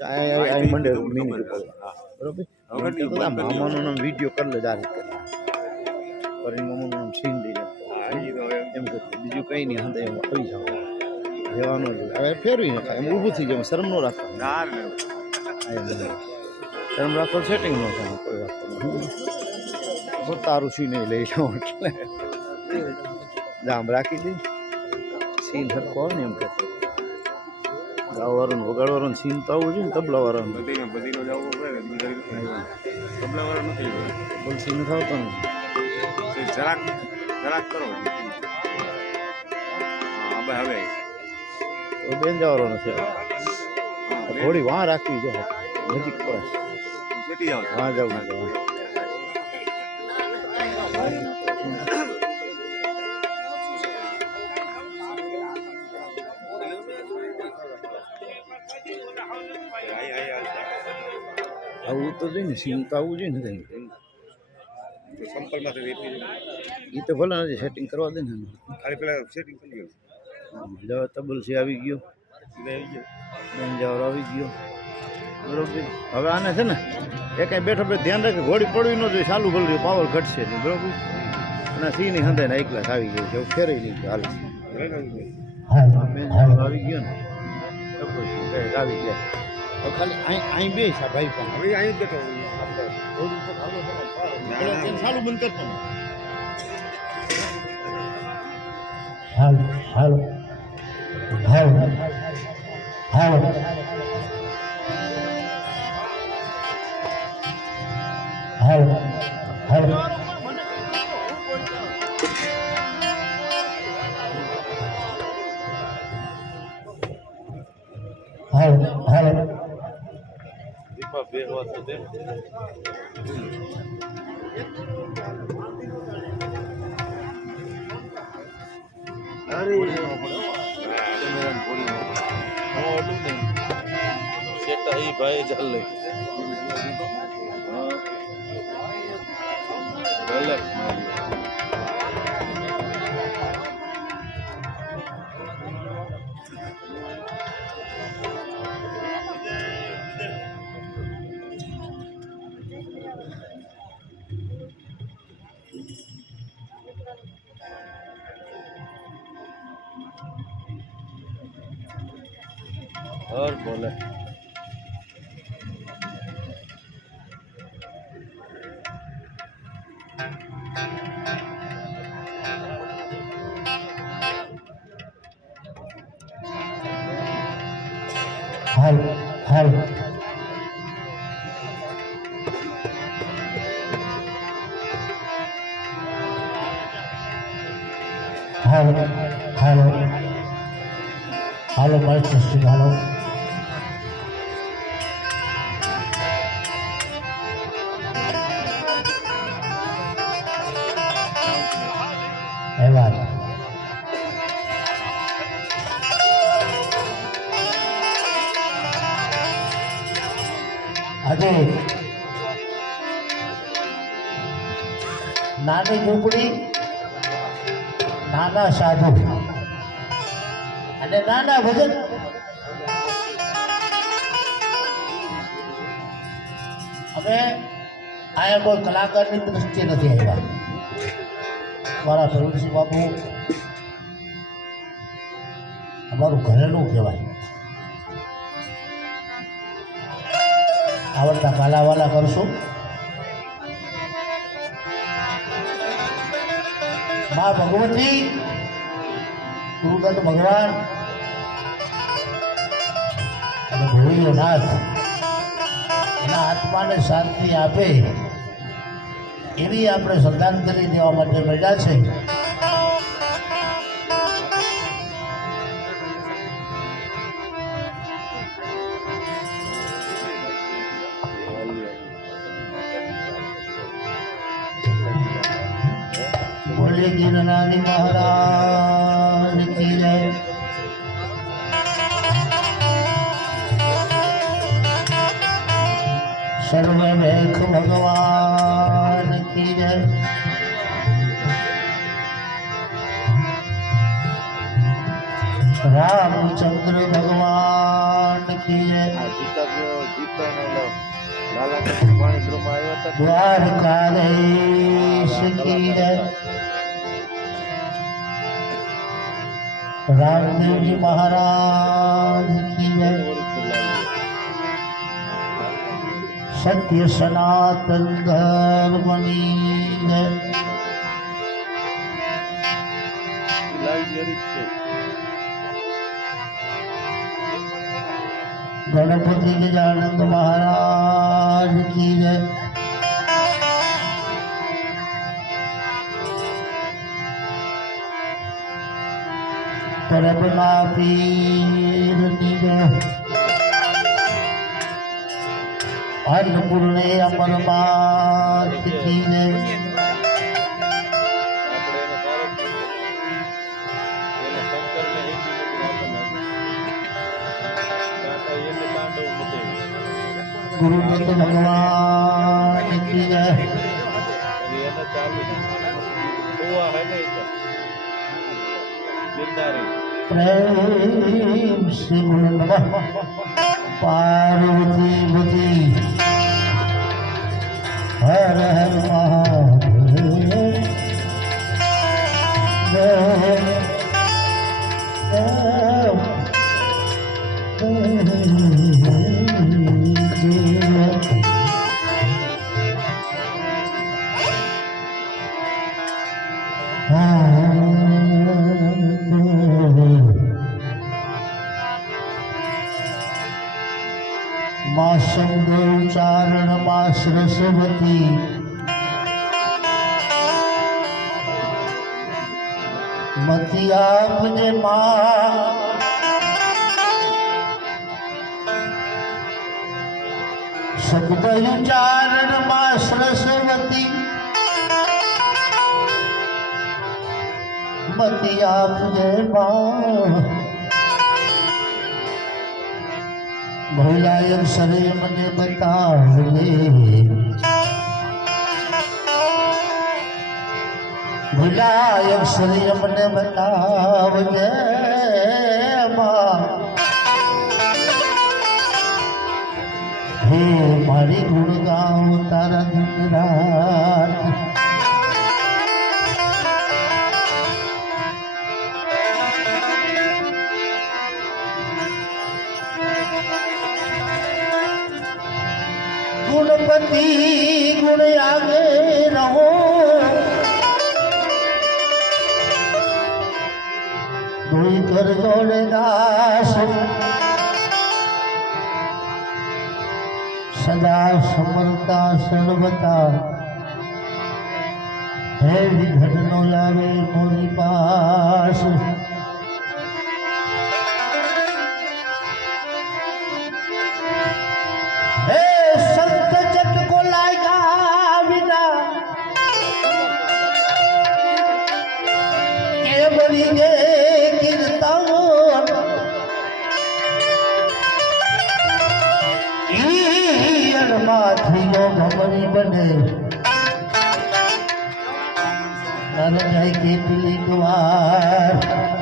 મંડે મિનિટ બરોબર મામાનું નામ વિડીયો કરી લે જાહેર કરી મામાનું નામ સીન દઈને એમ કે બીજું કંઈ નહીં હંધે એમ આવી જાવ રહેવાનું જ હવે ફેરવી નખાય એમ ઊભું થઈ જાય શરમ ન રાખવાનું શરમ રાખો સેટિંગ ન થાય કોઈ વાત નહીં તારું સીન લઈ જાઉં એટલે જામ રાખી દઈ સીન સરખો આવે ને એમ કે ગાવાળાનું વગાડવાનું સીન તો આવું છે ને તબલાવાળાનું બધીનો જવું પડે તબલાવાળા નથી બોલ સીન ખાવતો નથી જરાક કરો હવે તો બેન જવાનો નથી થોડી વાં રાખવી જો નજીક પડે વાં જવું આવું તો જોઈએ ને સીન તો આવું જોઈએ ને એ તો ભલે નથી સેટિંગ કરવા દે ને ખાલી પેલા સેટિંગ કરી ગયો જવા તબલ છે આવી ગયો બેંજાવર આવી ગયો બરોબર હવે આને છે ને એ કાંઈ બેઠો બેઠો ધ્યાન રાખે ઘોડી પડવી ન જોઈએ ચાલુ કરી દઉં પાવર ઘટશે નહીં બરોબર અને સી ની હંધાઈને એક ક્લાસ આવી ગયો છે એવું ફેરાઈ નહીં હાલ બેંજાવર આવી ગયો ને આવી ગયા હવે ખાલી અહીં બે છે ભાઈ પણ હવે અહીં બેઠો ચાલુ બંધ કરતો હાલો હાલો હાલો હાલો હાલો હાલો હાલો હાલો દીપા બે વાત દે અરે સેટા ઈ ભાઈ ચાલે ભલે और बोले hello hello hello hello hello mike testing hello एवार अजय नानी झोपड़ी नाना साधु અને નાના ભજન અમે આયા કોઈ કલાકારની દ્રષ્ટિએ નથી આવ્યા મારા તરુણસિંહ બાપુ અમારું ઘરેલું કહેવાય આવડતા કાલાવાલા કરશું મા ભગવતી ગુરુદત્ત ભગવાન અને ભોળીયો નાથ એના આત્માને શાંતિ આપે એવી આપણે શ્રદ્ધાંજલિ દેવા માટે મળ્યા છે. બોલે ગિરનારી મહારાજ કી જય. સર્વમેઘ ભગવાન કી જય. રામચંદ્ર ભગવાન કી જય. द्वारकाधीश की जय। रामदेव जी महाराज की जय। सत्य सनातन धर्म की जय। गणपति गजानंद महाराज की जय। परबना पीर की जय। अन्नपूर्णे अमर मात की जय। गुरुदत्त भगवान की जय। प्रेम से बोलो नमः पार्वती पति हर हर महादेव। माँ शब्दोच्चारण माँ सरस्वती मती आपजे माँ। शब्दोच्चारण माँ सरस्वती मती आपजे माँ। भोलायन सरे मने बतावले। भोलायन सरे मने बतावले माँ। हे मारी गुण गाओ तारा दिन रात। गुणपति गुण आगे रहो। कोई कर जोड़े दास सदा समरता सर्वता। है विघट नो लावे मोरी पास। भमरी बने नर जाय के पिली कुवार।